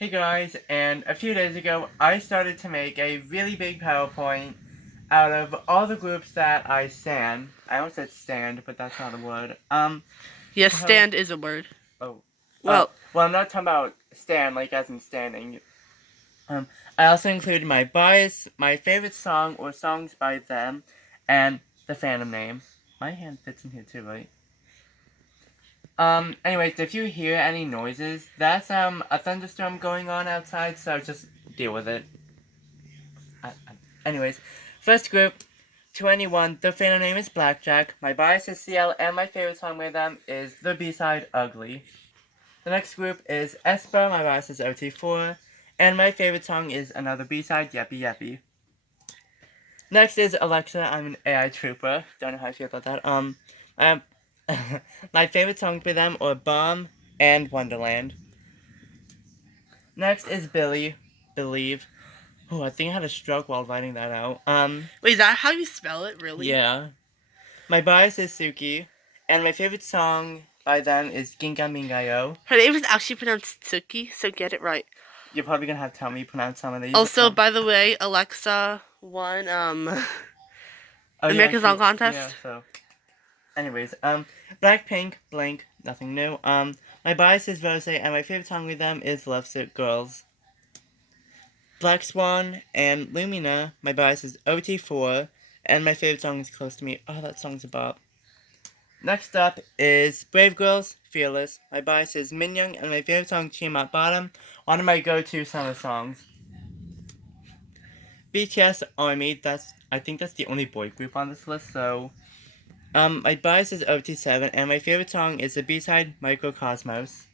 Hey guys, and a few days ago I started to make a really big PowerPoint out of all the groups that I stan. I almost said stand, but that's not a word. Yes, So, stand is a word. oh, Well, well, I'm not talking about stan like as in standing. Um, I also included my bias, my favorite song or songs by them, and the fandom name. My hand fits in here too, right? Anyways, if you hear any noises, that's, a thunderstorm going on outside, so just deal with it. Anyways, first group, 21, the fandom name is Blackjack, my bias is CL, and my favorite song by them is the B-side, Ugly. The next group is Espa, my bias is OT4, and my favorite song is another B-side, Yeppy Yeppy. Next is Alexa, I'm an AI trooper, don't know how I feel about that. Um, my favorite songs by them are Bomb and Wonderland. Next is Billy, Believe. Oh, I think I had a stroke while writing that out. wait, is that how you spell it, really? Yeah. My bias is Suki, and my favorite song by them is Ginga Mingayo. Her name is actually pronounced Tsuki, so get it right. You're probably gonna have to tell me pronounce some of these. Also, by the way, Alexa won Oh yeah, American Song yeah. Contest. So, anyways, Blackpink, Blink, nothing new. My bias is Rose, and my favorite song with them is Lovesick Girls. Black Swan and Lumina, my bias is OT4, and my favorite song is Close to Me. Oh, that song's a bop. Next up is Brave Girls, Fearless. My bias is Minyoung, and my favorite song, Chimat Bottom, one of my go-to summer songs. BTS Army, I think that's the only boy group on this list, so... my bias is OT7, and my favorite song is the B-side, Microcosmos.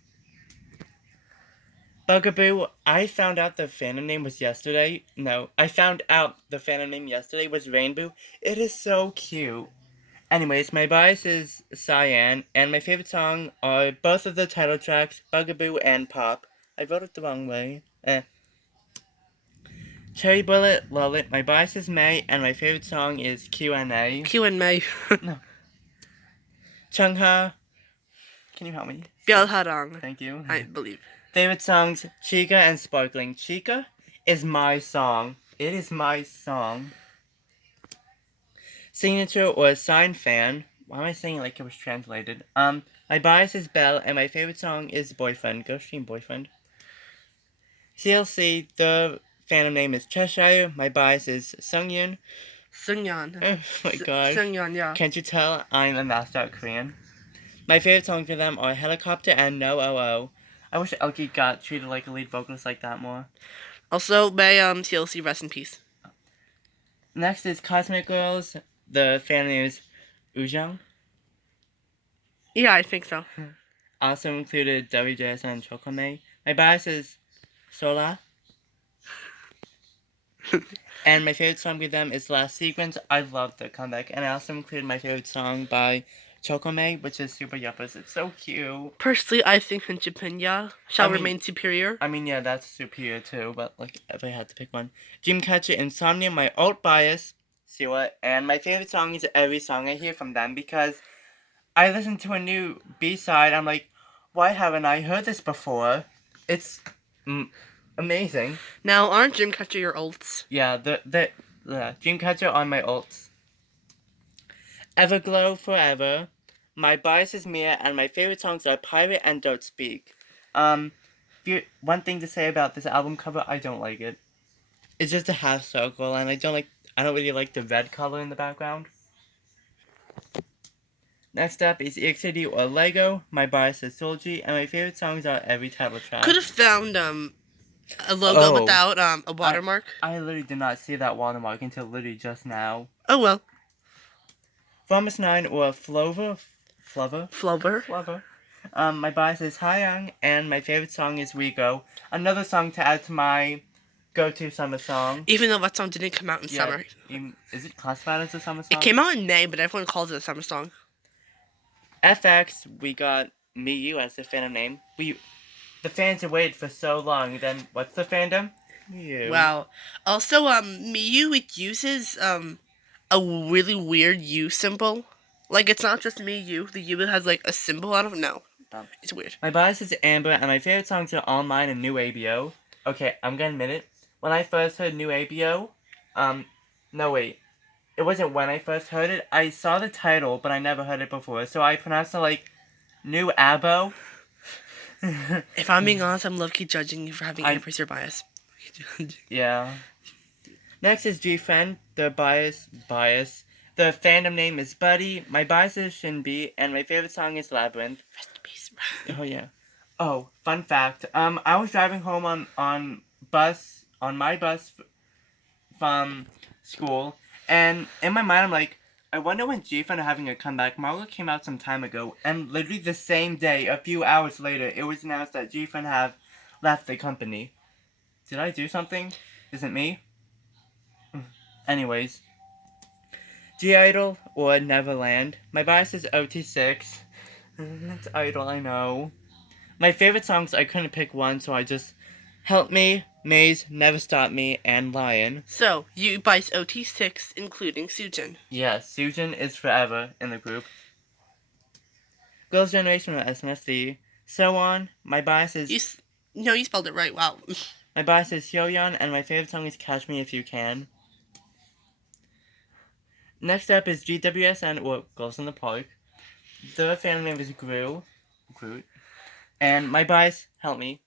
Bugaboo, I found out the fandom name was yesterday. No, I found out the fandom name yesterday was Rainbow. It is so cute. Anyways, my bias is Cyan, and my favorite song are both of the title tracks, Bugaboo and Pop. I wrote it the wrong way. Cherry Bullet, Love It. My bias is May, and my favorite song is Q&A. Q and May. No. Chungha, can you help me? Byeolharang, Thank you. I believe. Favorite songs, Chica and Sparkling. Chica is my song. It is my song. Signature or Sign Fan. Why am I saying it like it was translated? My bias is Belle, and my favorite song is Boyfriend. Go stream Boyfriend. CLC, the fandom name is Cheshire. My bias is Sungyeon. Seungyeon. Oh my gosh. Seungyeon, yeah. Can't you tell I'm a master at Korean? My favorite songs for them are Helicopter and No Oh. I wish Elkie got treated like a lead vocalist like that more. Also, may TLC rest in peace. Next is Cosmic Girls. The fan name is Ujang. Yeah, I think so. Also included WJS and Chokome. My bias is Sola. And my favorite song with them is Last Sequence. I love the comeback. And I also included my favorite song by Chokome, which is Super Yuppers. It's so cute. Personally, I think Hunchapenya shall remain superior. I mean, yeah, that's superior too, but like, if I had to pick one. Dreamcatcher, Insomnia, my alt bias, Siwa, and my favorite song is every song I hear from them because I listen to a new B-side, I'm like, why haven't I heard this before? It's amazing. Now, aren't Dreamcatcher your ults? Yeah, the Dreamcatcher on my ults. Everglow Forever. My bias is Mia, and my favorite songs are Pirate and Don't Speak. One thing to say about this album cover, I don't like it. It's just a half circle, and I don't really like the red color in the background. Next up is EXID or Lego. My bias is Solji, and my favorite songs are every title track. Could have found a logo without a watermark. I literally did not see that watermark until literally just now. Oh well. Promise 9 or Flover. My bias is Hayoung, and my favorite song is We Go. Another song to add to my go-to summer song. Even though that song didn't come out in summer. Is it classified as a summer song? It came out in May, but everyone calls it a summer song. FX, we got Miyu as the fandom name. The fans have waited for so long. Then what's the fandom? Miyu. Wow. Also, Miyu, it uses a really weird U symbol. Like, it's not just Miyu. The U has like a symbol. I don't know. It's weird. My bias is Amber, and my favorite songs are All Mine and New ABO. Okay, I'm gonna admit it. When I first heard New ABO, no wait. It wasn't when I first heard it. I saw the title, but I never heard it before, so I pronounced it like New Abo. If I'm being honest, I'm low-key judging you for having I- Empress your bias. Yeah. Next is G-Friend, the bias. The fandom name is Buddy, my bias is Shinbi, and my favorite song is Labyrinth. Rest in peace. Oh yeah. Oh, fun fact. I was driving home on my bus from school, and in my mind I'm like, I wonder when G-Friend are having a comeback. Marlo came out some time ago, and literally the same day, a few hours later, it was announced that G-Friend have left the company. Did I do something? Is it me? Anyways. G-Idol or Neverland. My bias is OT6. That's Idol, I know. My favorite songs, I couldn't pick one, so I just Help Me, Maze, Never Stop Me, and Lion. So, you bias OT6, including Sujin. Yes, Sujin is forever in the group. Girls' Generation or SNSD. So on. My bias is... No, you spelled it right. Wow. My bias is Hyoyeon, and my favorite song is Catch Me If You Can. Next up is GWSN or Girls in the Park. The fan name is Groot. And my bias, help me.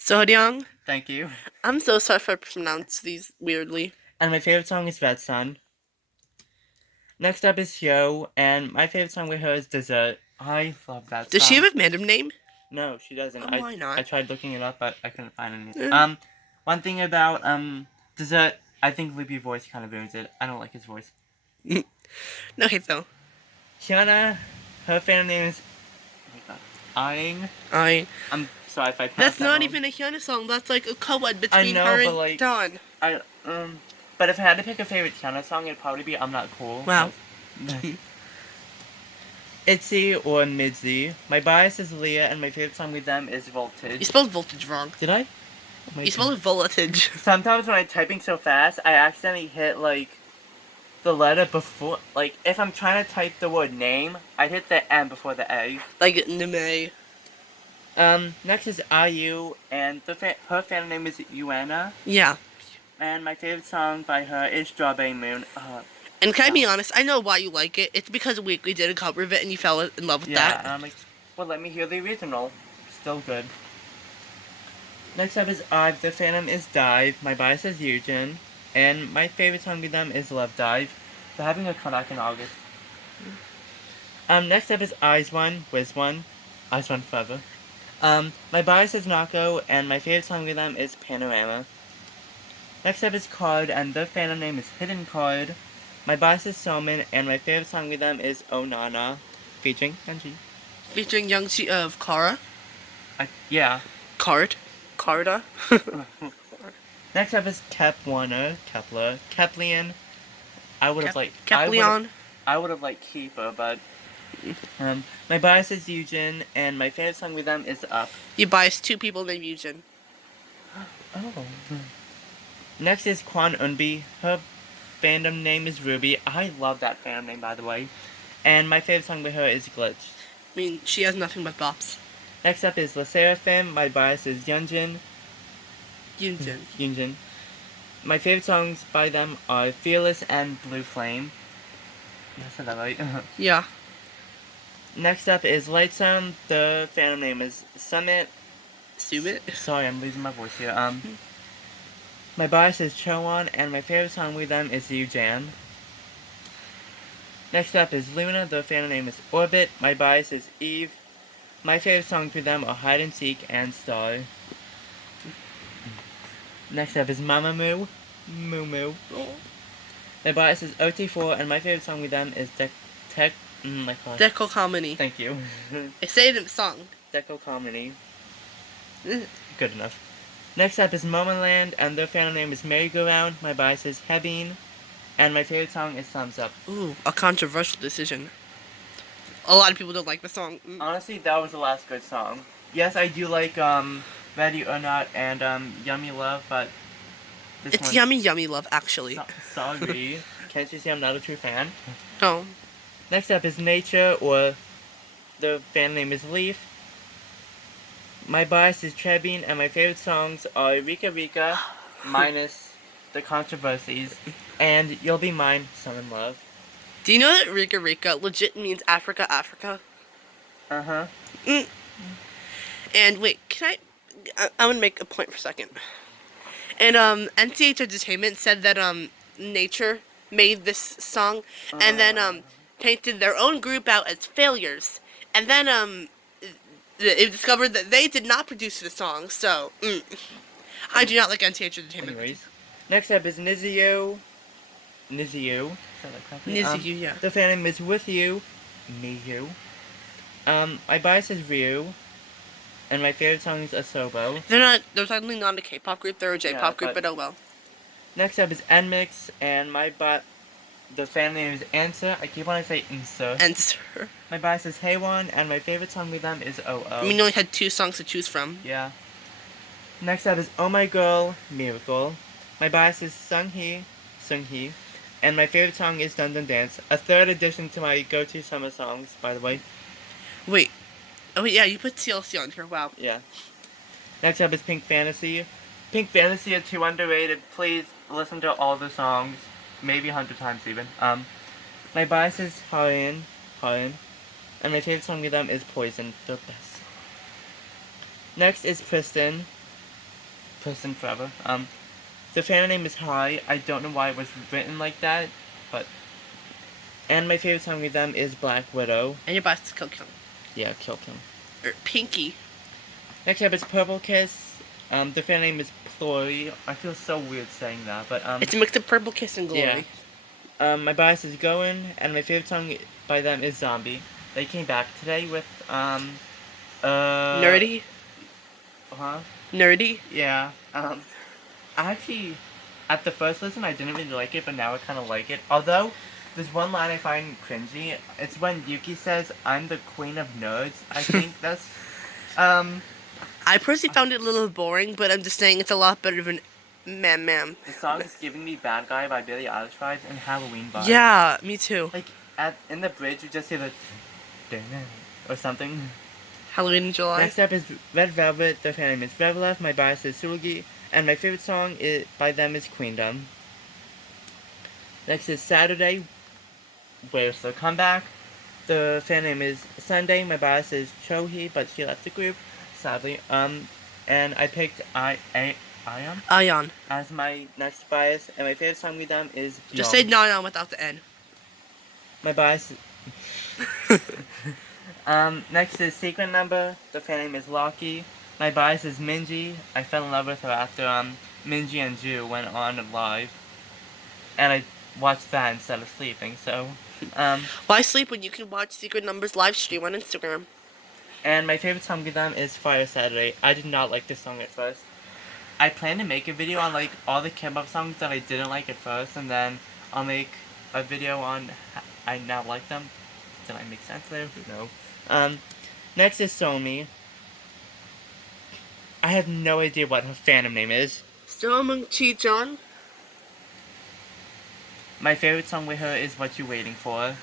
Sohyang. Thank you. I'm so sorry if I pronounce these weirdly. And my favorite song is Red Sun. Next up is Hyo, and my favorite song with her is Dessert. I love that song. Does she have a random name? No, she doesn't. Oh, why not? I tried looking it up, but I couldn't find anything. Mm. One thing about Dessert, I think Loopy's voice kind of ruins it. I don't like his voice. Okay, so. Hyuna, her fan name is... Oh my god. Aang. I'm sorry if I pronounced That's that not wrong. even a Hyuna song. That's like a co-ed between know, her but, and like, Dawn. But if I had to pick a favorite Hyuna song, it'd probably be I'm Not Cool. Wow. ITZY or MIDZY. My bias is Leah, and my favorite song with them is You Voltage. spelled voltage wrong. Did I? Oh my You spelled voltage. Sometimes when I'm typing so fast, I accidentally hit, like, the letter before... Like, if I'm trying to type the word name, I hit the M before the A. Like Nime. Next is IU, and her fan name is Yuana. Yeah. And my favorite song by her is Strawberry Moon. And can I be honest? I know why you like it. It's because Weekly did a cover of it and you fell in love with Yeah, that. and I'm like, well, let me hear the original. Still good. Next up is IVE. The fandom is Dive. My bias is Eugen. And my favorite song with them is Love Dive. They're having a comeback in August. Next up is IZ*ONE, WIZ*ONE. IZ*ONE forever. My bias is Nako, and my favorite song with them is Panorama. Next up is KARD, and their fandom name is Hidden KARD. My bias is Somin, and my favorite song with them is Oh Nana, featuring Hyunji. Featuring Youngji of Kara. Yeah. Karda. Next up is Kepler. Keplian. I would have liked... Kepleon. I would have liked Keeper, but... my bias is Eugen, and my favorite song with them is Up. You biased two people named Eugen. Oh. Next is Kwon Eunbi. Her fandom name is Ruby. I love that fandom name, by the way. And my favorite song with her is Glitch. I mean, she has nothing but bops. Next up is LE SSERAFIM. My bias is Yunjin. Yunjin. My favorite songs by them are Fearless and Blue Flame. I said that right. Yeah. Next up is Lightsome. The fandom name is Summit. Sorry, I'm losing my voice here. My bias is Chowan, and my favorite song with them is You Jam. Next up is Luna. The fandom name is Orbit. My bias is Eve. My favorite songs with them are Hide and Seek and Star. Next up is Mamamoo. Moo. My bias is OT4, and my favorite song with them is Deco Comedy. Thank you. I say it in the song. Deco Comedy. Good enough. Next up is Momoland, and their fandom name is Merry-Go-Round. My bias is Hebin, and my favorite song is Thumbs Up. Ooh, a controversial decision. A lot of people don't like the song. Honestly, that was the last good song. Yes, I do like Ready or Not and Yummy Love, but it's Yummy Love, actually. Sorry. Can't you see I'm not a true fan? Oh. Next up is Nature, or the fan name is Leaf. My bias is Trebin, and my favorite songs are Rika Rika, minus the controversies, and You'll Be Mine, Some in Love. Do you know that Rika Rika legit means Africa, Africa? Uh-huh. Mm. And wait, I'm gonna make a point for a second. And NCH Entertainment said that Nature made this song and then painted their own group out as failures. And then it discovered that they did not produce the song. So I do not like NCH Entertainment. Anyways, next up is Nizio. Nizio. Is that correctly? Nizu, yeah. The fan name is With You, Miyu. My bias is Ryu, and my favorite song is Asobo. They're certainly not a K-pop group. They're a J-pop group, but oh well. Next up is Nmix, and the fan name is Answer. I keep wanting to say Answer. Answer. My bias is Haewon, and my favorite song with them is Oh Oh. I mean, you only had 2 songs to choose from. Yeah. Next up is Oh My Girl, Miracle. My bias is Sunghi, and my favorite song is Dun Dun Dance, a third addition to my go-to summer songs, by the way. Wait. Oh, yeah, you put TLC on here. Wow. Yeah. Next up is Pink Fantasy. Pink Fantasy are too underrated. Please listen to all the songs, maybe 100 times even. My bias is Harian, and my favorite song with them is Poison, the best. Next is Pristin Forever. The fan name is Hi. I don't know why it was written like that, but. And my favorite song with them is Black Widow. And your bias is Kill Kill. Yeah, Kill Kill. Or Pinky. Next up is Purple Kiss. The fan name is Glory. I feel so weird saying that, but It's a mix of Purple Kiss and Glory. Yeah. My bias is Goin', and my favorite song by them is Zombie. They came back today with Nerdy. Huh? Nerdy. Yeah. Actually, at the first listen, I didn't really like it, but now I kind of like it. Although, there's one line I find cringy. It's when Yuki says, "I'm the queen of nerds." I think that's, I personally found it a little boring, but I'm just saying it's a lot better than Ma'am. The song is giving me "Bad Guy" by Billie Eilish vibes and Halloween vibes. Yeah, me too. Like, in the bridge, you just hear the or something. Halloween in July. Next up is Red Velvet. Their fan name is Revlef. My bias is Sugi, and my favorite song by them is Queendom. Next is Saturday. Where's the comeback? The fan name is Sunday. My bias is Chohi, but she left the group, sadly. And I picked Ion as my next bias, and my favorite song with them is Beyond. Just say Nayeon without the N. My bias. Next is Secret Number. The fan name is Locky. My bias is Minji. I fell in love with her after Minji and Ju went on live, and I watched that instead of sleeping. So, Why sleep when you can watch Secret Numbers live stream on Instagram? And my favorite song with them is Fire Saturday. I did not like this song at first. I plan to make a video on like all the K-pop songs that I didn't like at first, and then I'll make a video on I now like them. Did I make sense there? No. Next is Somi. I have no idea what her fandom name is. Song Chi-Jung. My favorite song with her is What You Waiting For.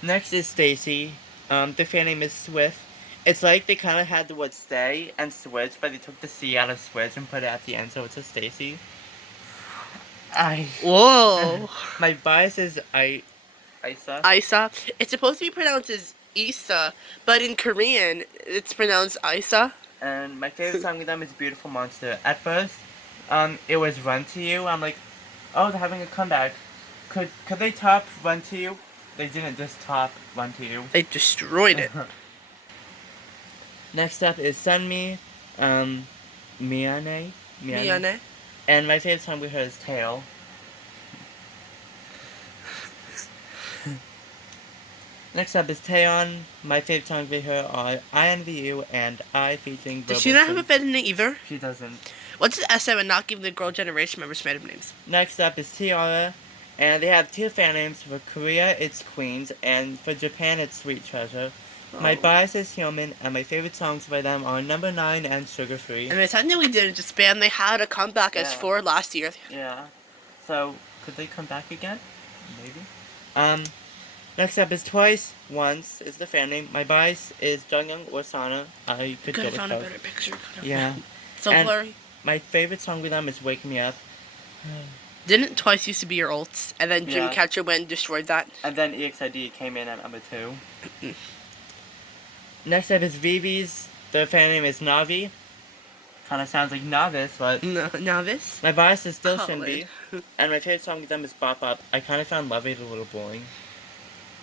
Next is Stacy. The fan name is Swift. It's like they kind of had the word stay and switch, but they took the C out of switch and put it at the end, so it's a Stacy. Whoa. My bias is Isa. Isa. It's supposed to be pronounced as Isa, but in Korean, it's pronounced Isa. And my favorite song with them is Beautiful Monster. At first, it was Run to You. I'm like, oh, they're having a comeback. Could they top Run to You? They didn't just top Run to You. They destroyed it. Next up is Sunmi, Miyane. And my favorite song with her is Tail. Next up is Taeyeon. My favorite songs with her are INVU and I featuring Does she not have a fandom name either? She doesn't. What's SM and not give the Girl Generation members fandom names? Next up is Tiara. And they have 2 fan names. For Korea, it's Queens. And for Japan, it's Sweet Treasure. Oh. My bias is Hyomin, and my favorite songs by them are Number 9 and Sugar Free. And the time that we didn't disband, they had a comeback as 4 last year. Yeah. So, could they come back again? Maybe. Next up is Twice. Once is the fan name. My bias is Jungyoung or Sana. I could Could go have with found a both. better picture. Yeah. So And- blurry. My favorite song with them is Wake Me Up. Didn't Twice used to be your ults, and then Yeah. Dreamcatcher went and destroyed that? And then EXID came in at number 2. Next up is Vivi's. The fan name is Navi. Kind of sounds like novice, but No, Novice? my bias is still Colored. Shinbi. And my favorite song with them is Bop Up. I kind of found Love It a little boring.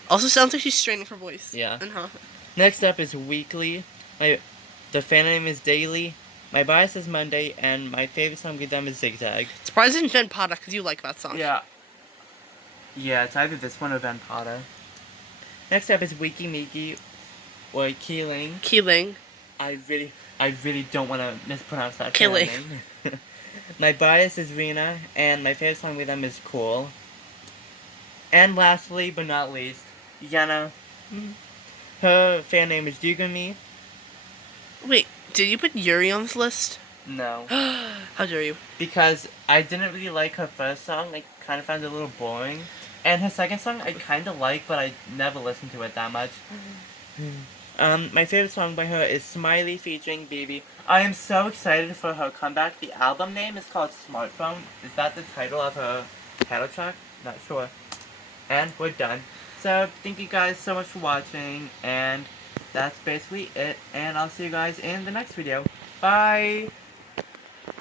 Also sounds like she's straining her voice. Yeah. Uh-huh. Next up is Weekly. The fan name is Daily. My bias is Monday, and my favorite song with them is Zigzag. Surprised it's Jen Pata, because you like that song. Yeah. Yeah, it's either this one or Venpada. Next up is Wiki Miki, or Keeling. Keeling. I really don't want to mispronounce that Killing. name. My bias is Rina, and my favorite song with them is Cool. And lastly, but not least, Yana. Her fan name is Yugami. Wait, did you put Yuri on this list? No. How dare you? Because I didn't really like her first song. I kind of found it a little boring. And her second song I kind of like, but I never listened to it that much. My favorite song by her is Smiley featuring Bibi. I am so excited for her comeback. The album name is called Smartphone. Is that the title of her title track? Not sure. And we're done. So, thank you guys so much for watching, and that's basically it. And I'll see you guys in the next video. Bye!